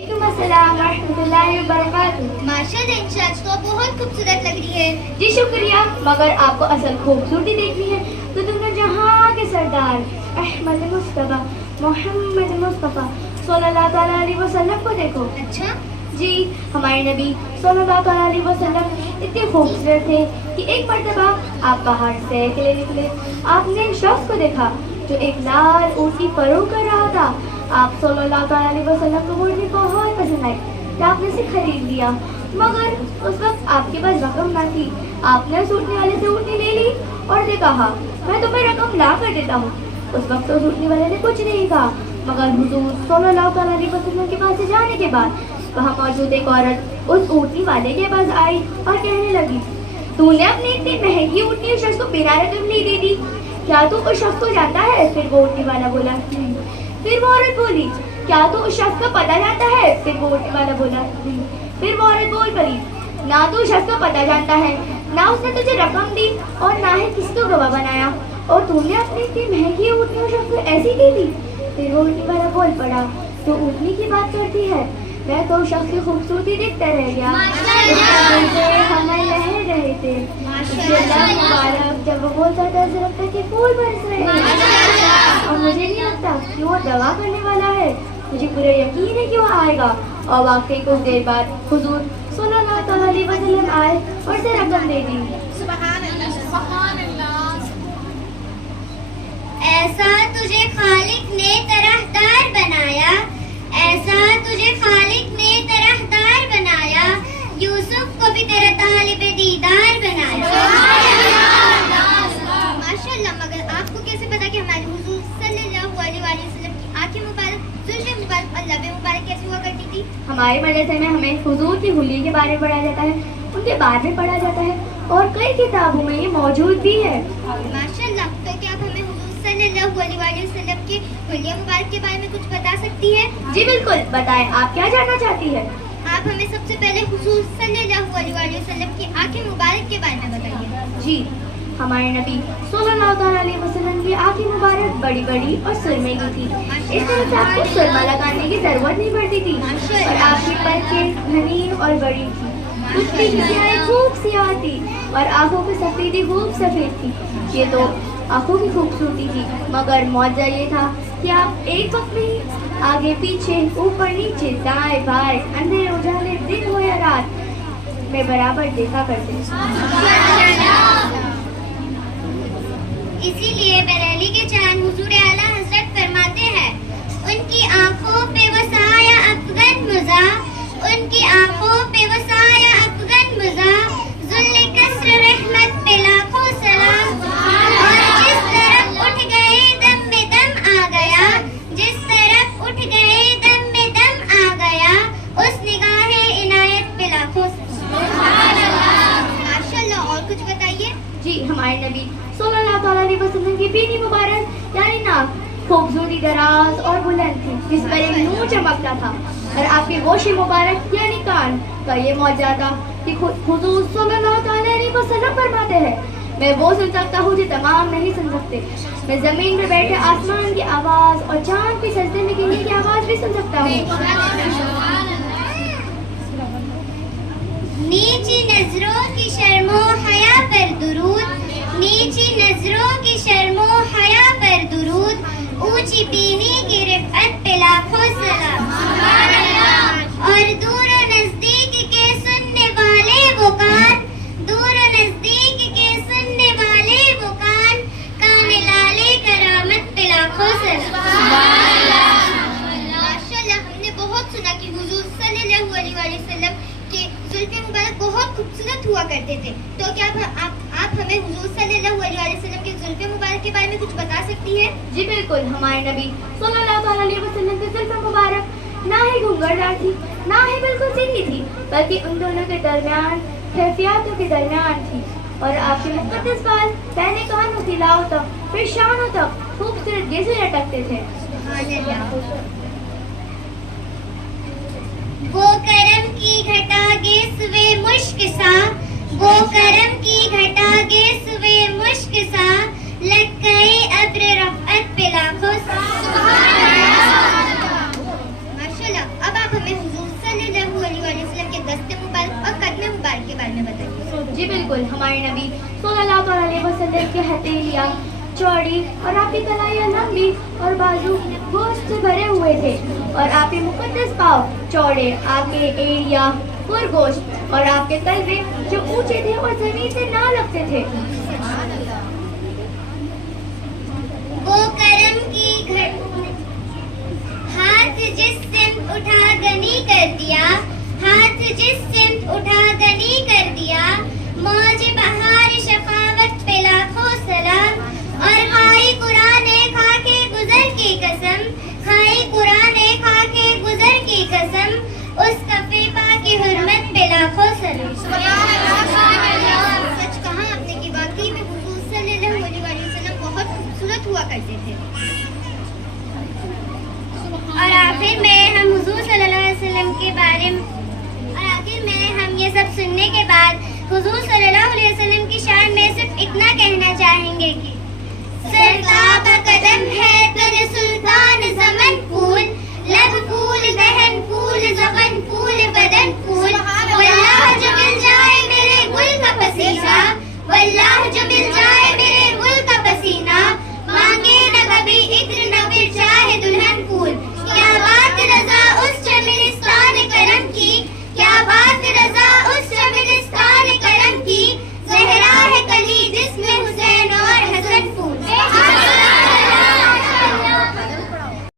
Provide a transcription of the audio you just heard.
अस्सलाम रहमतुल्लाहि व बरकातुहू। माशाल्लाह इंशाल्लाह तो बहुत खूबसूरत लग रही है। जी शुक्रिया, मगर आपको असल खूबसूरती देखनी है तो दुनिया जहाँ के सरदार अहमद मुस्तफ़ा मोहम्मद मुस्तफ़ा सल्लल्लाहु अलैहि वसल्लम को देखो। अच्छा, जी, हमारे नबी सल्लल्लाहु अलैहि वसल्लम इतने खूबसूरत थे कि एक मर्तबा आप बाहर सैर के लिए निकले। आपने एक शख्स को देखा जो एक लाल ऊँट की फरोख्त कर रहा था। आप सल्लल्लाहु अलैहि वसल्लम को वो ऊँटनी बहुत पसंद आई तो आपने उसे खरीद लिया, मगर उस वक्त आपके पास रकम ना थी। आपने उस ऊँटने वाले से ऊँटनी ले ली और उसे कहा, मैं तुम्हें रकम ला कर देता हूँ। उस वक्त उस ऊँटने वाले ने कुछ नहीं कहा, मगर हुजूर सल्लल्लाहु अलैहि वसल्लम के पास से जाने के बाद वहाँ मौजूद एक औरत उस ऊँटनी वाले के पास आई और कहने लगी, तूने अपनी इतनी महंगी ऊँटनी उस शख्स को बिना रकम नहीं दे दी, क्या तू उस शख्स को जानता है? फिर वो ऊँटनी वाला बोला नहीं। फिर वो औरत बोली, क्या तू उस शख्स का पता जानता है? फिर वो ऊँटनी वाला बोला नहीं। फिर वो औरत बोल पड़ी, ना तू उस शख्स का पता जानता है, ना उसने तुझे रकम दी और ना ही किसी को गवाह बनाया, और तूने अपनी इतनी महंगी ऊँटनी उस शख्स को ऐसी दे दी। फिर वो ऊँटनी वाला बोल पड़ा, तो ऊँटनी की बात करती है, मैं तो उस शख्स की खूबसूरती देखता रह गया, हमें लह रहे थे। मुबारक जब वो बोलता था ऐसा लगता कि फूल बरस रहे हैं, और मुझे नहीं लगता कि वो दवा करने वाला है। मुझे पूरा यकीन है कि वो आएगा। और वाकई कुछ देर बाद हुजूर सल्लल्लाहु अलैहि वसल्लम आए और उसे रकम दे दी। ऐसा तुझे खालिक ने तरहदार बनाया, ऐसा तुझे खालिक ने तरहदार बनाया, यूसुफ को भी तेरा तालिबे दीदार बनाया। माशाल्लाह, मगर आपको कैसे पता कि हमारे हुजूर सल्लल्लाहु अलैहि वसल्लम की आंखें मुबारक, जुल्फ़े मुबारक और लबे मुबारक कैसे हुआ करती थी? हमारे मदरसे में हमें हुजूर की हुलिये के बारे में पढ़ा जाता है, उनके बारे में पढ़ा जाता है, और कई किताबों में ये मौजूद भी है। माशाल्लाह, तो क्या आप हमें हुजूर सल्लल्लाहु अलैहि वसल्लम के हुलिया मुबारक के बारे में कुछ बता सकती हैं? जी बिल्कुल, बताएं, आप क्या जानना चाहती है? आप हमें सबसे पहले हुजूर सल्लल्लाहु अलैहि वसल्लम की आंखें मुबारक के बारे में बताइए। जी, हमारे नबी सल्लल्लाहु अलैहि वसल्लम की आंखें मुबारक बड़ी बड़ी और सुरमे की थी। इस तरह से आपको सुरमा लगाने की जरूरत नहीं पड़ती थी, और आपकी पलकें घनी और बड़ी थी। उसकी खिसियाएं खूब सियाह थी और आंखों की सफेदी खूब सफेद थी। ये तो आंखों की खूबसूरती थी, मगर मौजा ये था कि आप एक वक्त में ही आगे पीछे ऊपर नीचे दाएं बाएं अंधेरे उजाले दिन हो या रात में बराबर देखा करते। इसीलिए बरेली के चांद हुजूर आला हजरत फरमाते हैं, उनकी आंखों पे वो साया अफगन मुजा, उनकी आंखों पे वो साया अफगन मुजा, जुल्ले कसर रहमत पे लाखों सलाम। और जिस तरफ उठ गए दम में दम आ गया, जिस तरफ उठ गए दम में दम आ गया, उस निगाहे इनायत पे लाखों सलाम। माशाल्लाह, और कुछ बताइए। जी, हमारे नबी सल्लल्लाहु अलैहि वसल्लम की बीनी मुबारक यानी नाक खूबसूरती दराज और बुलंद थी, जिस पर एक नूर चमकता था, और आपके गोशे मुबारक यानी कान का ये मौजा था कि हुजूर सल्लल्लाहु अलैहि वसल्लम फरमाते हैं, मैं वो सुन सकता हूँ जो तमाम नहीं सुन सकते। मैं जमीन में बैठे आसमान की आवाज और चांद की सजदे में गिरने की आवाज भी सुन सकता हूँ। नीची नजरों की शर्मो हया पर दुरूद, नीची नजरों की शर्मो हया पर दुरूद, ऊंची बीनी की रिफ़अत पे लाखों सलाम। और दूर और नजदीक के सुनने वाले वो कान, दूर और नजदीक के सुनने वाले वो कान, काने लाले करामत पे लाखों सलाम। माशाल्लाह, हमने बहुत सुना कि हुजूर सल्लल्लाहु अलैहि वसल्लम के जुल्फ़े मुबारक बहुत खूबसूरत हुआ करते थे। तो क्या आप हमें हुजूर सल्लल्लाहु अलैहि वसल्लम के जुल्फ़े मुबारक के बारे में कुछ बता सकती हैं? जी बिल्कुल, हमारे नबी सल्लल्लाहु अलैहि वसल्लम की जुल्फ़े मुबारक ना ही घुंघरदार थी, ना ही बिल्कुल सीधी थी, बल्कि उन दोनों के दरमियान कैफियतों के दरमियान थी। और आपके मुक़द्दस बाल पहले कानों की लाव तक, फिर शानों तक खूबसूरत गेसे लटकते थे। वो करम की घटा गेसवे मुश्क सा, वो करम की घटा गेसवे मुश्क सा, लग गए अब्र रफ़अत पे लाखों। माशाल्लाह, अब आप हमें ہمارے نبی صلی اللہ علیہ وسلم کی ہتھیلیاں چوڑی اور آپ کی کلائیاں لمبی اور بازو گوشت سے بھرے ہوئے تھے، اور آپ کے مقدس پاؤں چوڑے، آپ کے ایڑیاں پر گوشت، اور آپ کے تلوے جو اونچے تھے اور زمین سے نہ لگتے تھے۔ وہ کرم کی ہاتھ جس سمت اٹھا غنی کر دیا، ہاتھ جس سمت اٹھا غنی کر دیا، موج بہار شفاوت پہ لاکھوں سلام، اور خائی قرآن خاک گزر کی قسم،